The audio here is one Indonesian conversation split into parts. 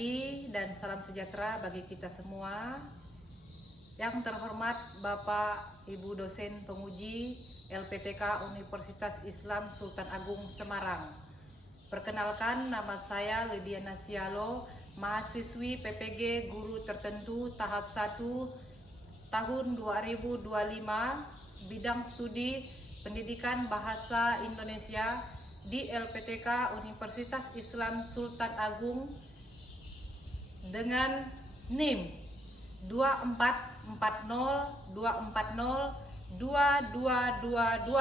pagi dan salam sejahtera bagi kita semua. Yang terhormat Bapak Ibu dosen penguji LPTK Universitas Islam Sultan Agung Semarang. Perkenalkan, nama saya Lydia Nasialo, mahasiswi PPG Guru Tertentu tahap 1 tahun 2025, bidang studi Pendidikan Bahasa Indonesia di LPTK Universitas Islam Sultan Agung dengan NIM 24402402222.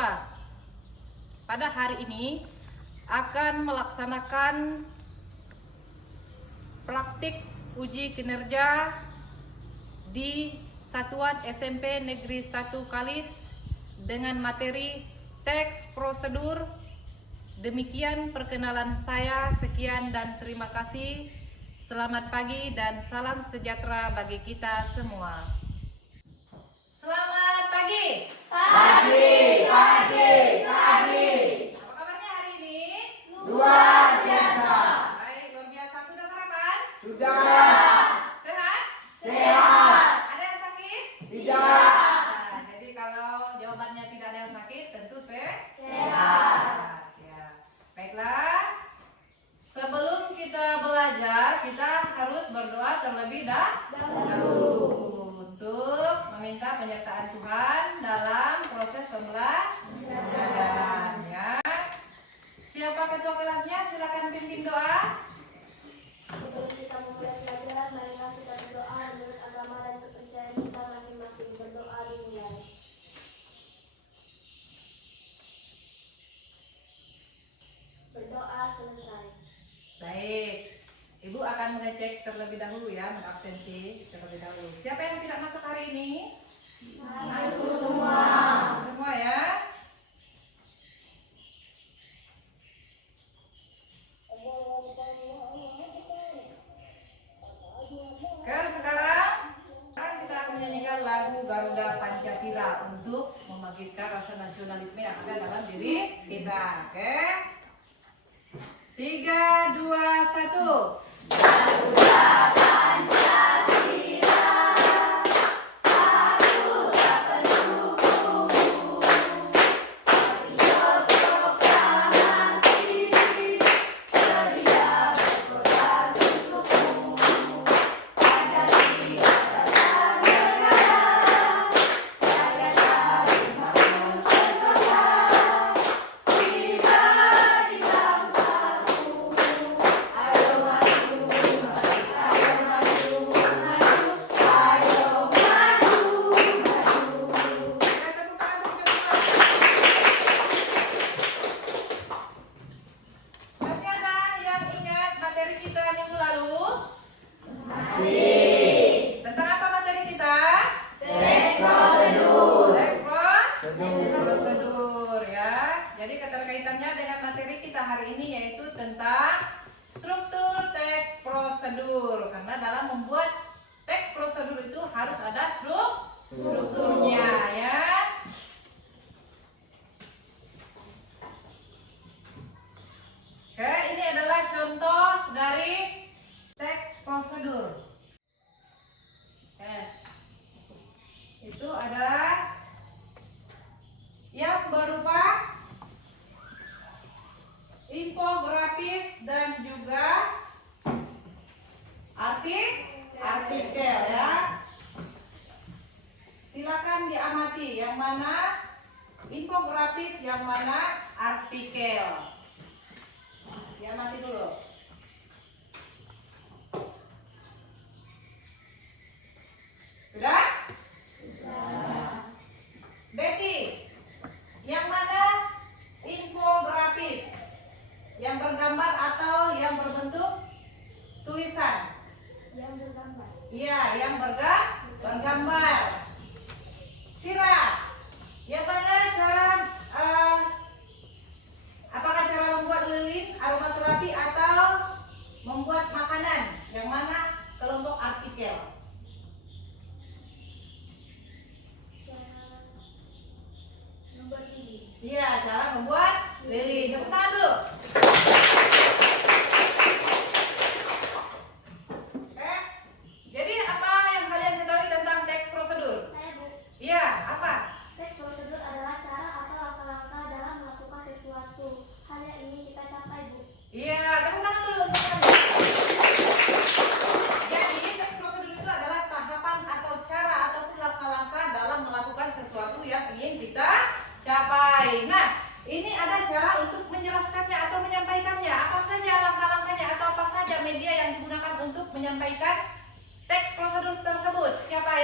Pada hari ini akan melaksanakan praktik uji kinerja di Satuan SMP Negeri 1 Kalis dengan materi teks prosedur. Demikian perkenalan saya, sekian dan terima kasih. Selamat pagi dan salam sejahtera bagi kita semua. Selamat pagi. Pagi. Apa kabarnya hari ini? Luar biasa. Baik, luar biasa. Sudah sarapan? Sudah. Sehat? Sehat. Ada yang sakit? Tidak. Nah, jadi kalau jawabannya tidak ada yang sakit, tentu Sehat. Ya. Baiklah. Sebelum kita belajar, kita harus berdoa terlebih dahulu untuk meminta penyertaan Tuhan dalam proses pembelajaran. Ya. Siapa ketua kelasnya? Silakan pimpin doa. Sebelum kita memulai pelajaran, marilah kita berdoa menurut agama dan kepercayaan kita masing-masing. Berdoa dimulai. Berdoa selesai. Baik, Ibu akan mengecek terlebih dahulu ya, mengabsensi terlebih dahulu. Siapa yang tidak masuk hari ini? Masuk semua. Masuk semua ya. Sekarang kita akan menyanyikan lagu Garuda Pancasila untuk membangkitkan rasa nasionalisme yang ada dalam diri kita. Oke? 3, 2, 1. Garuda Pancasila, aku tak pendukungmu. Patriot proklamasi, sedia berkorban untukmu. Pancasila dasar negara, rakyat kami makmur sejahtera. Kita di bangsaku, ayo maju, ayo maju, maju, ayo maju, maju. Masih ada yang ingat materi kita minggu lalu? Masih. Tentang apa materi kita? Teks prosedur. Teks prosedur ya. Jadi keterkaitannya dengan materi kita hari ini yaitu tentang struktur teks prosedur. Karena dalam membuat teks prosedur itu harus ada strukturnya ya. Oke, ini adalah contoh dari teks prosedur. Itu ada yang berupa infografis dan juga artikel ya. Silakan diamati yang mana infografis, yang mana artikel. Diamati dulu. Sudah? Betty, yang mana infografis? Yang bergambar atau yang berbentuk tulisan? Yang bergambar. Iya, yang bergambar. Sira, yang mana cara apakah cara membuat lilin aromaterapi atau membuat makanan? Yang mana kelompok artikel? Nomor ini. Iya, cara membuat lilin. Tepuk tangan dulu.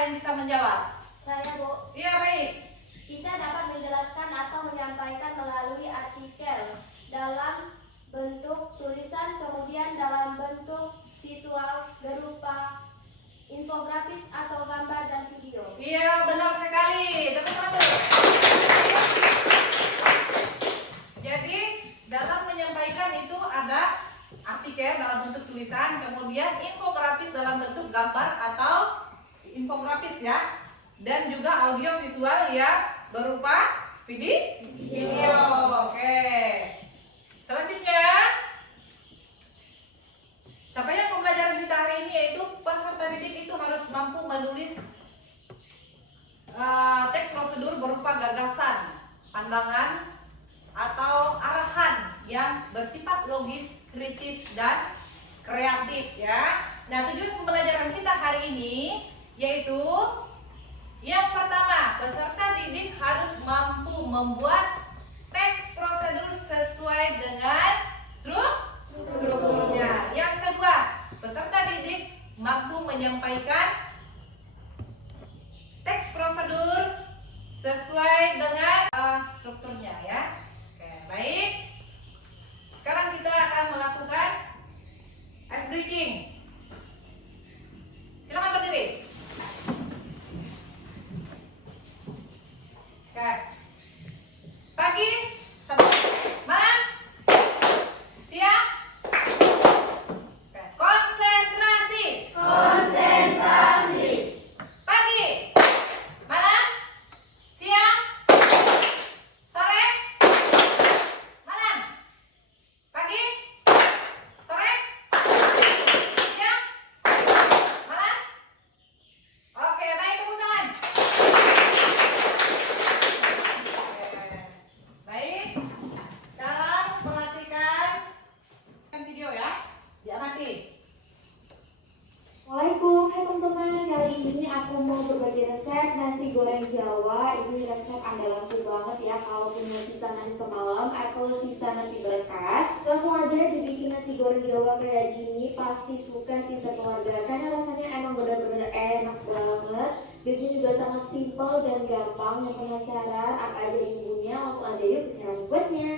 yang bisa menjawab? Saya, Bu. Iya, baik. Kita dapat menjelaskan atau menyampaikan melalui artikel dalam bentuk tulisan, kemudian dalam bentuk visual berupa infografis atau gambar dan video. Iya, benar sekali. Tepuk tangan. Jadi, dalam menyampaikan itu ada artikel dalam bentuk tulisan, kemudian infografis dalam bentuk gambar atau infografis ya, dan juga audio visual ya berupa video. Oke. Selanjutnya, capaian pembelajaran kita hari ini yaitu peserta didik itu harus mampu menulis teks prosedur berupa gagasan, pandangan, atau arahan yang bersifat logis, kritis, dan kreatif ya. Nah, tujuan pembelajaran kita hari ini yaitu yang pertama, peserta didik harus mampu membuat teks prosedur sesuai dengan strukturnya. Yang kedua, peserta didik mampu menyampaikan teks prosedur sesuai dengan strukturnya ya. Oke, baik. Sekarang kita akan melakukan ice breaking. Silakan berdiri. Oke. Pagi, satu. Malam, siang. Oke. Konsentrasi. Konsentrasi. Pagi, malam, siang, sore, malam. Pagi, sore, siang, malam. Oke, baik, tepuk tangan. Oke, baik. Sekarang perhatikan video ya. Diamati. Assalamualaikum, hai teman-teman. Kali ini aku mau berbagi resep nasi goreng Jawa. Ini resep andalanku banget ya. Kalau punya sisa nasi semalam atau sisa nasi berkat, langsung aja dibikin nasi goreng Jawa kayak gini. Pasti suka sih sekeluarga, karena rasanya emang benar-benar enak banget. Bikinnya juga sangat simpel dan gampang. Yang penasaran apa aja bumbunya, langsung aja yuk ke cara buatnya.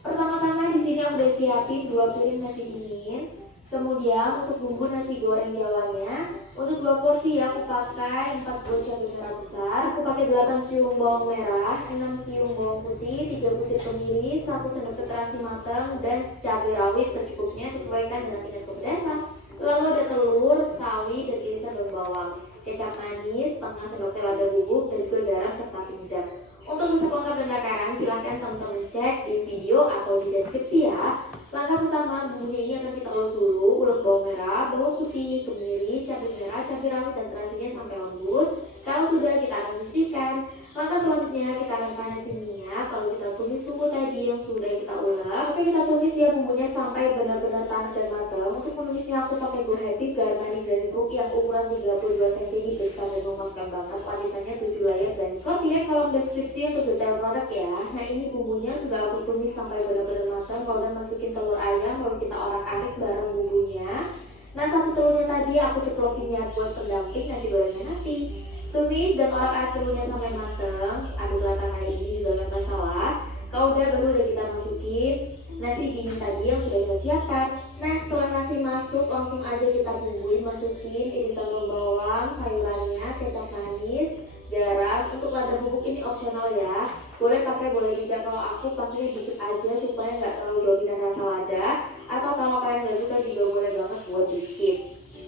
Pertama-tama di sini aku udah siapin 2 piring nasi dingin. Kemudian untuk bumbu nasi goreng Jawanya, untuk 2 porsi ya aku pakai 4 buah cabai merah besar, aku pakai 8 siung bawang merah, 6 siung bawang putih, 3 butir kemiri, 1 sendok teh terasi matang, dan cabai rawit secukupnya sesuaikan dengan tingkat kepedasan. Lalu ada telur, sawi, dan irisan daun bawang, kecap manis, setengah sendok teh lada bubuk, dan juga garam serta penyedap. Untuk resep lengkap dan takaran silahkan teman-teman cek di video atau di deskripsi ya. Langkah pertama, bumbunya ini akan kita ulek dulu. Ulek bawang merah, bawang putih, kemiri, cabai merah, cabai rawit, dan terasinya sampai lembut. Kalau sudah, kita akan sisihkan. Langkah selanjutnya kita akan panasin minyak. Lalu kita tumis bumbu tadi yang sudah kita ulek. Oke, kita tumis ya bumbunya sampai benar-benar tanak dan matang. Untuk menumisnya aku pakai Go Happy Garmani Grand Book yang ukuran 32 cm ini besar dan memuaskan banget. Lapisannya 7 layer dan copy ya kolom deskripsi untuk detail produk ya. Nah, ini bumbunya sudah aku tumis sampai benar-benar matang. Kalau udah masukin telur ayam, lalu kita orak-arik bareng bumbunya. Nah, 1 telurnya tadi aku ceplokin ya buat pendamping nasi gorengnya nanti. Tumis dan orak-arik telurnya sampai matang. Aduk rata kali ini juga gak masalah. Kalau udah, baru udah kita masukin nasi dingin tadi yang sudah kita siapkan. Nah, setelah nasi masuk, langsung aja kita bumbuin, masukin irisan daun bawang, sayurannya, kecap manis, garam. Untuk lada bubuk ini opsional ya. Boleh pakai, boleh tidak. Kalau aku pakai dikit aja supaya nggak terlalu dominan rasa lada. Atau kalau kalian nggak suka juga boleh banget buat di skip.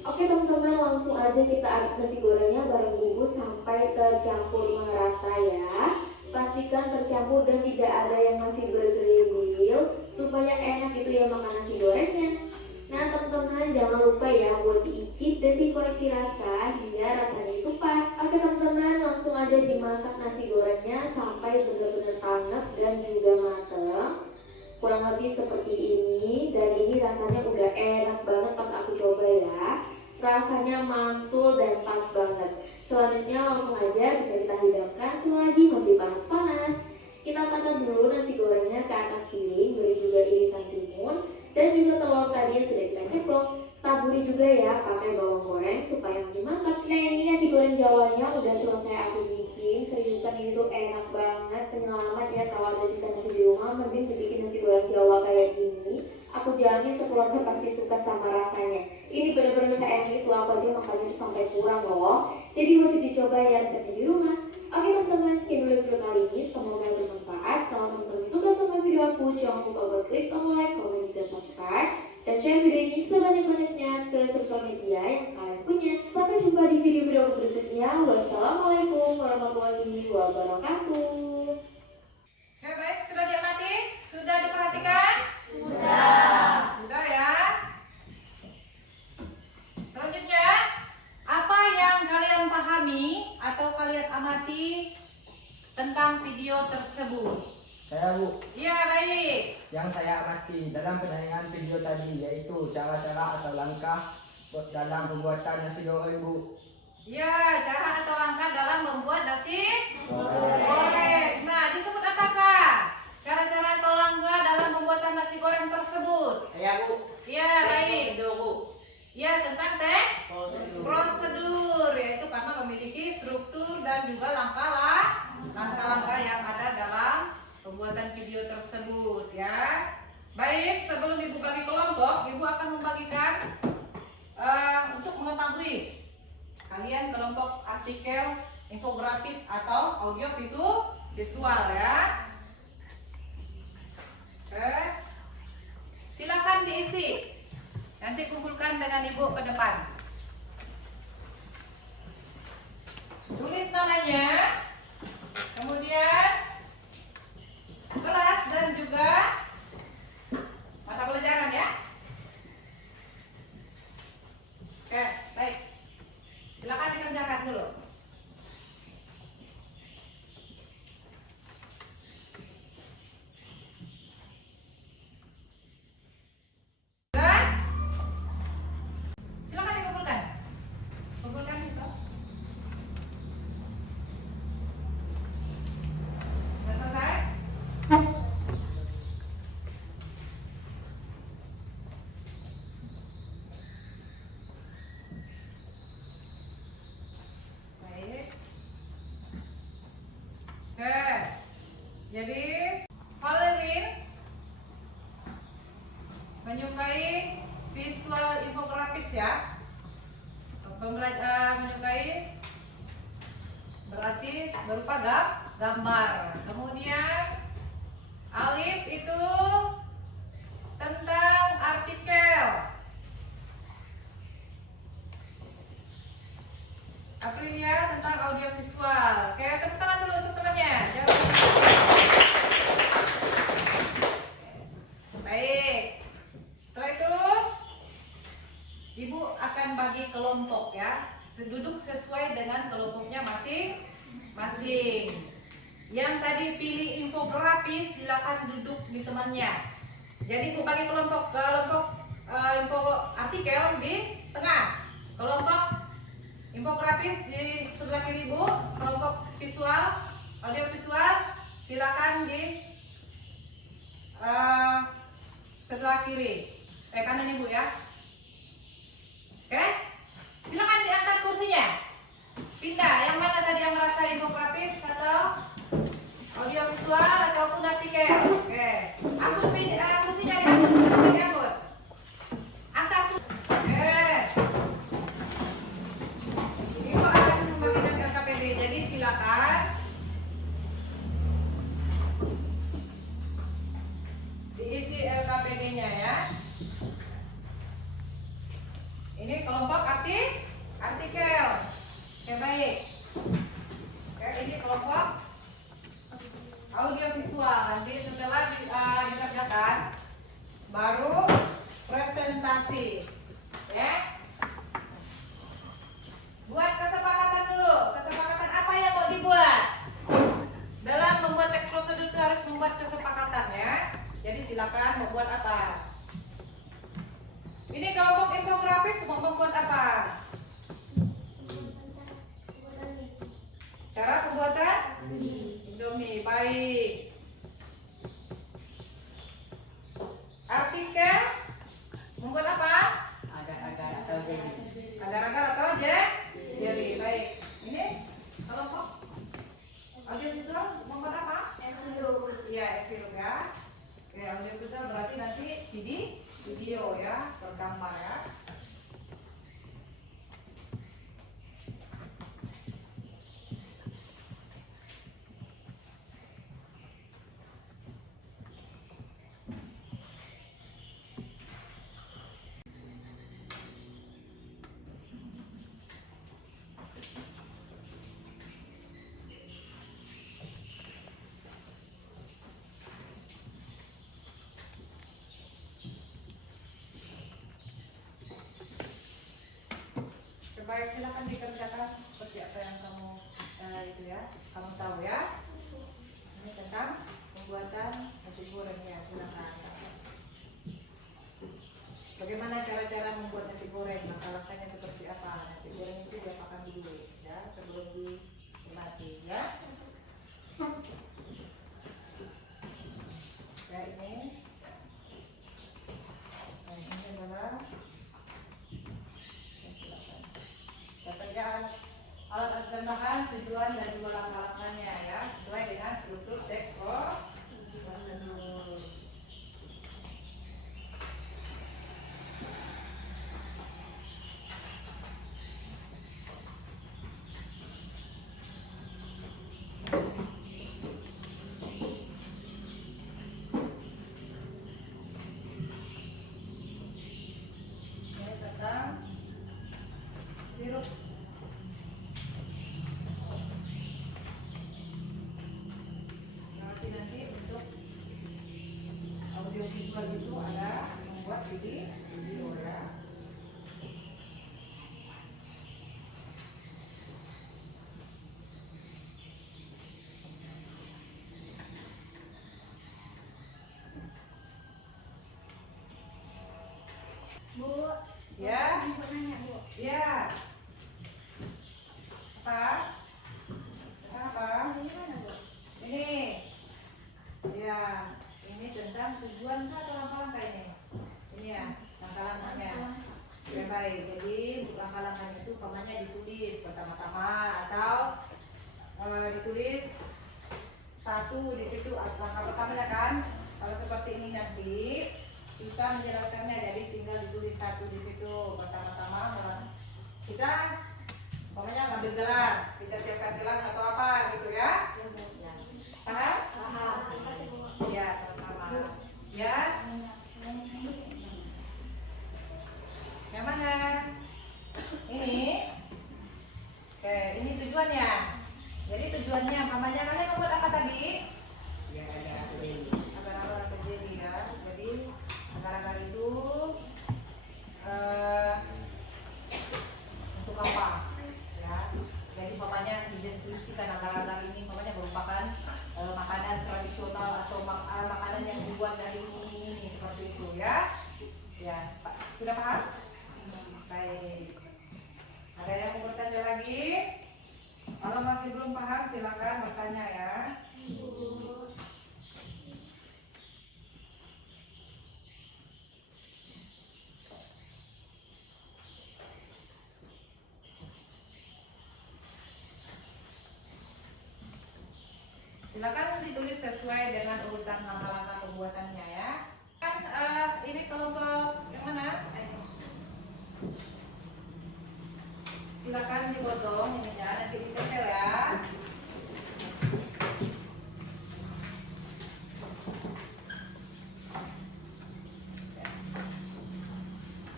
Oke teman-teman, langsung aja kita aduk nasi gorengnya bareng bumbu sampai tercampur merata ya. Pastikan tercampur dan tidak ada yang masih bergerindil supaya enak gitu ya makan nasi gorengnya. Nah teman-teman, jangan lupa ya buat diicip dan dikoreksi rasa hingga rasanya itu pas. Oke teman-teman, langsung aja dimasak nasi gorengnya sampai benar-benar tanak dan juga matang. Kurang lebih seperti ini, dan ini rasanya udah enak banget pas aku coba ya. Rasanya mantul dan pas banget. Selanjutnya langsung aja bisa kita hidangkan selagi masih panas-panas. Kita angkat dulu nasi gorengnya ke atas piring, beri juga irisan timun dan juga telur tadi yang sudah kita ceplok. taburi juga ya pakai bawang goreng supaya makin mantap. Nah ini nasi goreng Jawanya udah selesai aku bikin. Seriusan ini tuh enak banget, penyelamat ya. Kalau ada sisa nasi di rumah mending dibikin nasi goreng Jawa kayak gini. Aku jamin sekeluarga pasti suka sama rasanya. Ini bener-bener seenak itu, aku aja makannya tuh sampai kurang loh. Jadi wajib dicoba ya resepnya di rumah. Oke teman-teman, sekian dulu video kali ini. Semoga bermanfaat. Kalau teman-teman suka sama video aku, jangan lupa buat klik tombol like, komen, juga subscribe, dan share video ini sebanyak-banyaknya ke sosial media yang kalian punya. Sampai jumpa di video-video berikutnya. Wassalamualaikum warahmatullahi wabarakatuh. Oke, baik, sudah diamati? Sudah diperhatikan? Sudah ya. Selanjutnya, apa yang kalian pahami atau kalian amati tentang video tersebut? Saya Bu, Iya, baik. yang saya amati dalam penayangan video tadi yaitu cara-cara atau langkah dalam pembuatan nasi goreng Bu. Iya, cara atau langkah dalam membuat nasi goreng. Nah, disebut apakah cara-cara atau langkah dalam pembuatan nasi goreng tersebut? Saya Bu. Iya, baik. Ya, tentang teks prosedur, yaitu karena memiliki struktur dan juga langkah-langkah yang ada dalam pembuatan video tersebut ya. Baik, sebelum Ibu bagi kelompok, Ibu akan membagikan untuk mengetahui kalian kelompok artikel, infografis atau audio visual ya. Oke. Silakan diisi. Nanti kumpulkan dengan Ibu ke depan. Tulis namanya, kemudian kelas dan juga masa pelajaran ya. Oke, baik. Silakan dikerjakan dulu. Dan silakan dikumpulkan. Kumpulkan itu. Sudah selesai? Baik. Oke. Jadi Valerin menyukai visual infografis ya. Menyukai berarti berupa gambar. Kemudian Alif itu tentang artikel. Aprilia tentang audio visual. Oke, tepuk tangan dulu untuk temannya. Jangan. Baik. Setelah itu Ibu akan bagi kelompok ya. Duduk sesuai dengan kelompoknya masing-masing. Yang tadi pilih infografis silakan duduk di temannya. Jadi Ibu bagi kelompok info artikel di tengah. Kelompok infografis di sebelah kiri Ibu, kelompok visual, audio visual silakan di sebelah kiri, kanan Ibu ya. Oke, silakan diangkat kursinya. Pindah, yang mana tadi yang merasa infografis atau audio visual ataupun artikel. Oke, angkut kursinya diangkut. Angkat. Oke. Ibu akan membagikan LKPD, jadi silakan diisi LKPD-nya ya. Ini kelompok artikel. Oke, baik. Oke, ini kelompok audio visual. Nanti setelah dikerjakan baru presentasi. Ya. Buat kesepakatan dulu. Kesepakatan apa yang mau dibuat? Dalam membuat teks prosedur harus membuat kesepakatan ya. Jadi silakan membuat apa? Ini kelompok infografis mau membuat apa? Cara pembuatan? Indomie. Baik. Artikel membuat apa? Ada Audiovisual membuat apa? S-huruf. Iya, S-huruf ya. Oke, audiovisual berarti nanti video ya, bergambar ya. Coba silakan dikerjakan seperti apa yang kamu itu ya, kamu tahu ya. Ini tentang pembuatan nasi goreng ya, silakan. Bagaimana cara-cara membuat nasi goreng? Langkah-langkahnya seperti apa? Nasi goreng itu diapakan dulu ya, sebelum dinikmati ya. Ya ini. Nah, ini adalah pekerjaan alat dan bahan, tujuan dan juga langkah-langkahnya ya, sesuai dengan struktur teks prosedur. Ini tentang sirup. Nanti untuk audiovisual itu ada membuat video ya. Bu, Ya, mau nanya, Bu. ya. Apa? Apa? Ini mana, Bu? Ini. Ya, ini tentang tujuan atau langkah-langkah ini. Ini ya, langkah-langkahnya. Ya baik, jadi langkah-langkah itu umpamanya ditulis pertama-tama atau ditulis satu di situ langkah pertamanya kan. Kalau seperti ini nanti susah menjelaskannya, jadi tinggal ditulis satu di situ pertama-tama. Kita umpamanya ngambil gelas, kita siapkan gelas atau apa gitu ya. Paham? Paham. Terima kasih, Bu. Ya, sama-sama. Ya, yang mana? Ini. Oke, ini tujuannya. Jadi tujuannya, mamanya kalian membuat apa tadi? Ya, ada ini. Agar-agar terjadi ya. Jadi agar-agar itu untuk apa? Ya. Jadi mamanya dideskripsikan agar-agar ini mamanya merupakan makanan tradisional atau makanan yang dibuat dari ini seperti itu ya. Ya, Pak, sudah paham? Baik. Ada yang mau bertanya lagi? Kalau masih belum paham silakan bertanya ya. Silakan ditulis sesuai dengan urutan langkah-langkah pembuatannya ya. Kan ini kelompok yang mana? Silakan dipotong ininya, nanti ditempel ya.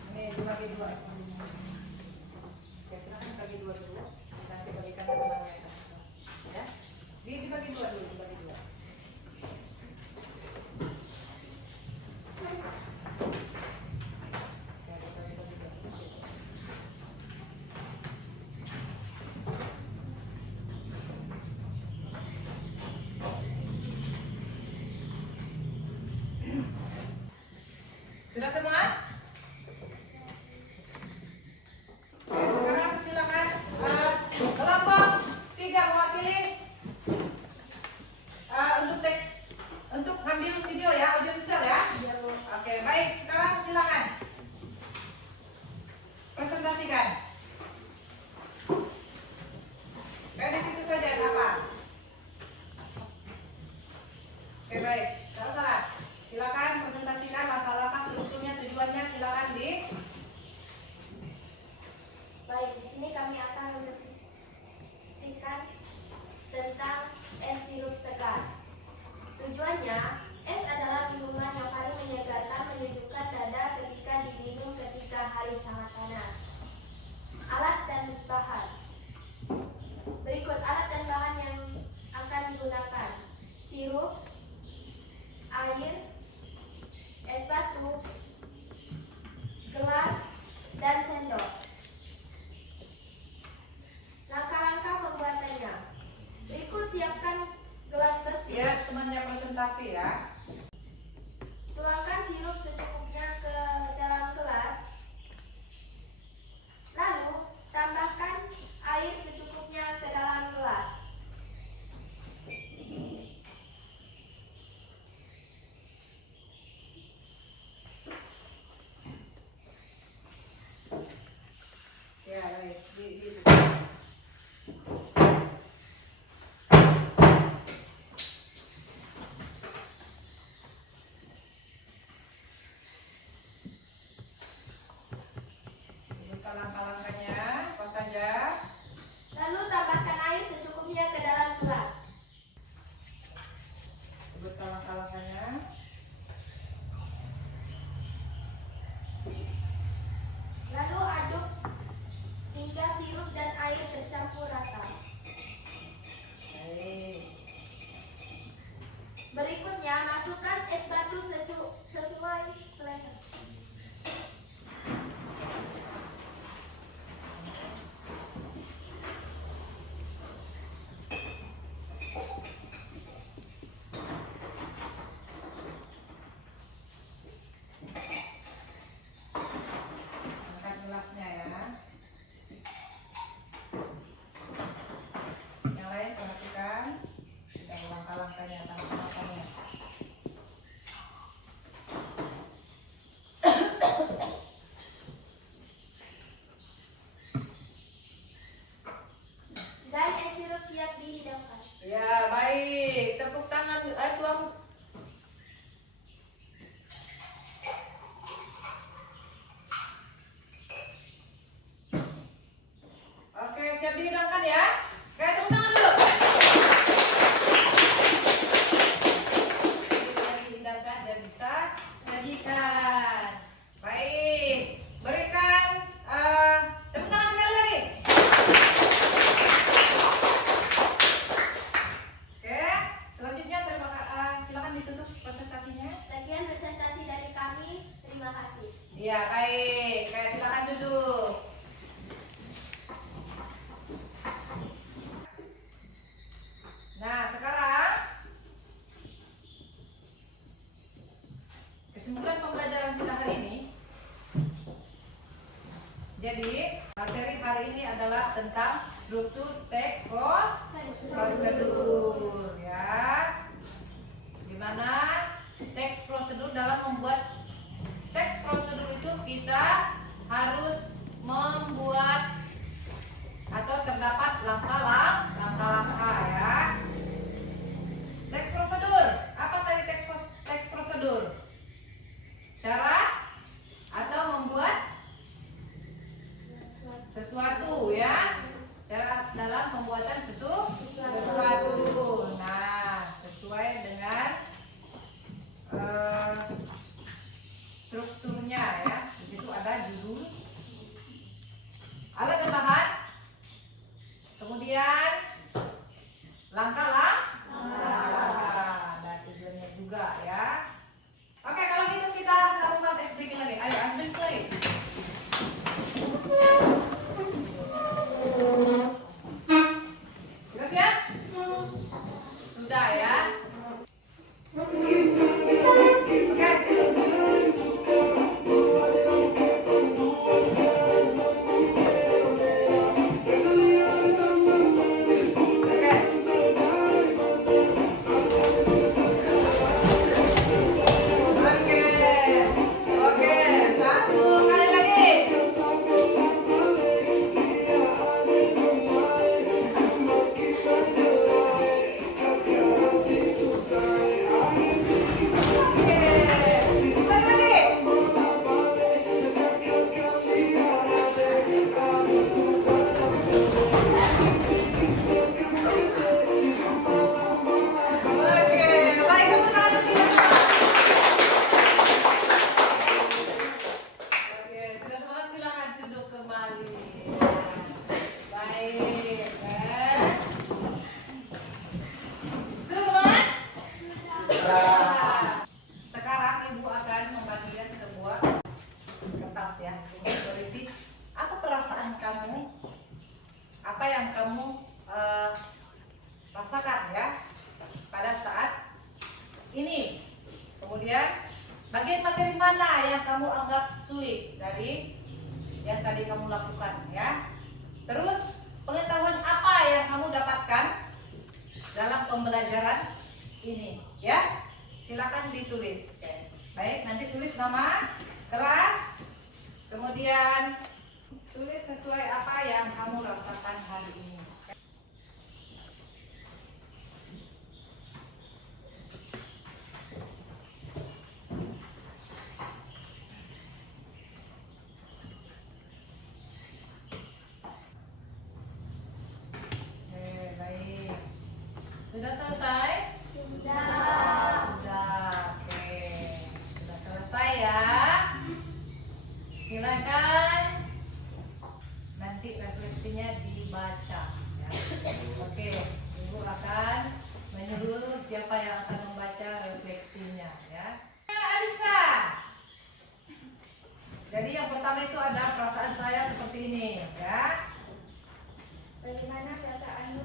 Ini dibagi dua. Oke, silakan bagi dua dulu. Nanti bagikan teman-teman ya. Dibagi dua dulu, dibagi dua. Sudah semua? Tujuannya, es adalah minuman yang paling menyegarkan, menyejukkan dada ketika diminum ketika hari sangat panas. Alat dan bahan. Berikut alat dan bahan yang akan digunakan: sirup, air, es batu, gelas, dan sendok. Langkah-langkah pembuatannya. Berikut siapkan gelas bersih. Ya, temannya presentasi ya. Tuangkan sirup secukupnya ke dalam gelas. Lalu, tambahkan air secukupnya ke dalam gelas. Ya, baik. Sebutkan langkah-langkahnya, apa saja? Lalu tambahkan air secukupnya ke dalam gelas. Sebutkan langkah-langkahnya. Lalu aduk hingga sirup dan air tercampur rata. Baik. Berikutnya, masukkan es batu sesuai selera. Angkat gelasnya ya. Yang lain perhatikan. Sudah langkah-langkahnya, langkah-langkahnya. Dan es sirup siap dihidangkan. Ya, baik. Tepuk tangan. Tuang. Oke, siap dihidangkan ya. Oke, tepuk tangan dulu. Siap dihidangkan dan bisa sajikan. Baik. Berikan tepuk tangan sekali lagi. Oke, selanjutnya silakan ditutup presentasinya. Sekian presentasi dari kami. Terima kasih. Iya, baik. Kayak silakan duduk. Nah, sekarang kesimpulan pembelajaran kita hari ini. Jadi, materi hari ini adalah tentang struktur teks prosedur ya. Dimana teks prosedur dalam membuat teks prosedur itu kita harus membuat atau terdapat langkah-langkah ya. Teks prosedur. Apa tadi teks prosedur? Cara atau membuat sesuatu ya. Cara dalam pembuatan sesuatu. Nah, sesuai dengan strukturnya ya. Di situ ada judul, alat dan bahan, kemudian langkah-langkah dan tujuannya juga ya. Oke, kalau gitu kita lakukan tes breaking lagi. Ayo, ambil play. Sudah siap? Sudah ya. Oke. kamu anggap sulit dari yang tadi kamu lakukan ya. Terus pengetahuan apa yang kamu dapatkan dalam pembelajaran ini ya? Silakan ditulis. Oke. Baik, nanti tulis nama kelas, kemudian tulis sesuai apa yang kamu rasakan hari ini. Baik. Sudah selesai? Sudah. Sudah, oke. Sudah selesai ya. Silakan nanti refleksinya dibaca ya. Oke, Ibu akan menyuruh siapa yang akan membaca refleksinya ya. Alisa. Jadi yang pertama itu ada perasaan saya seperti ini ya. Bagaimana perasaanmu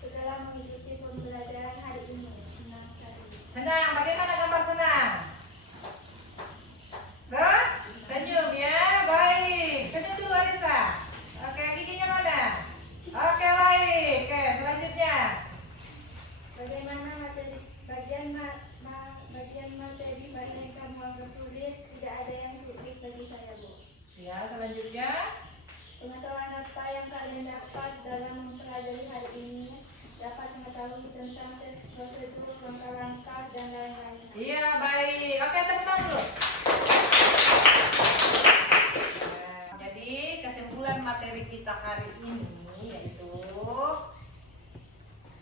setelah mengikuti pembelajaran hari ini? Senang sekali. Senang, bagaimana gambar senang? Senyum ya, baik. Senyum dulu Alisa. Oke, giginya mana? Oke, baik. Oke, selanjutnya. Bagaimana bagian materi yang kamu anggap sulit? Tidak ada yang sulit bagi saya, Bu. Ya, selanjutnya. Pengetahuan apa yang kalian dapat dalam mempelajari hari ini? Dapat mengetahui tentang tes prosedur, langkah-langkah, dan lain-lain. Iya, baik. Oke, tepuk tangan dulu. Jadi, kesimpulan materi kita hari ini yaitu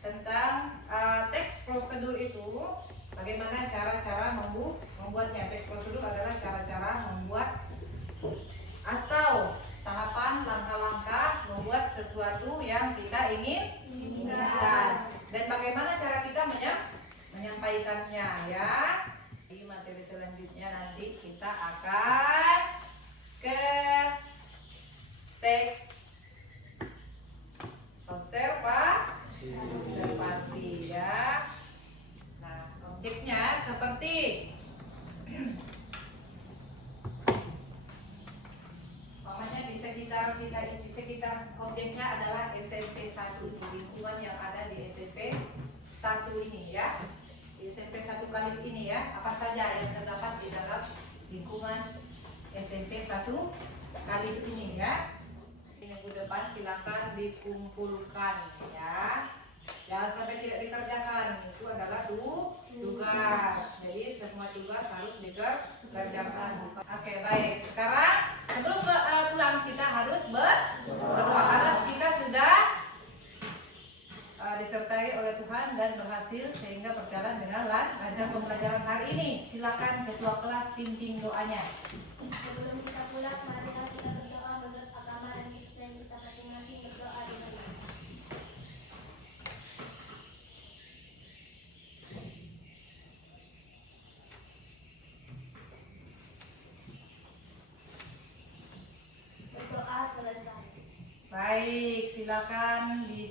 tentang teks prosedur itu bagaimana cara-cara membuatnya. Teks prosedur adalah cara-cara membuat atau tahapan langkah-langkah membuat sesuatu yang kita inginkan dan bagaimana cara kita menyampaikannya ya. Di materi selanjutnya nanti kita akan ke teks observasi ya. Nah, objeknya seperti di sekitar objeknya adalah SMP 1, lingkungan yang ada di SMP 1 ini ya. Di SMP 1 Kalis ini ya, apa saja yang terdapat di dalam lingkungan SMP 1 Kalis ini ya. Minggu depan silakan dikumpulkan ya. Jangan sampai tidak dikerjakan, itu adalah tugas. Jadi semua tugas harus dikerjakan. Oke, baik. Sekarang sebelum pulang kita harus berdoa karena kita sudah disertai oleh Tuhan dan berhasil sehingga berjalan dengan lancar pembelajaran hari ini. Silakan ketua kelas pimpin doanya. Sebelum kita pulang, mari kita berdoa menurut agama dan Islam kita masing-masing berdoa dengan berdoa selesai. Baik, silakan di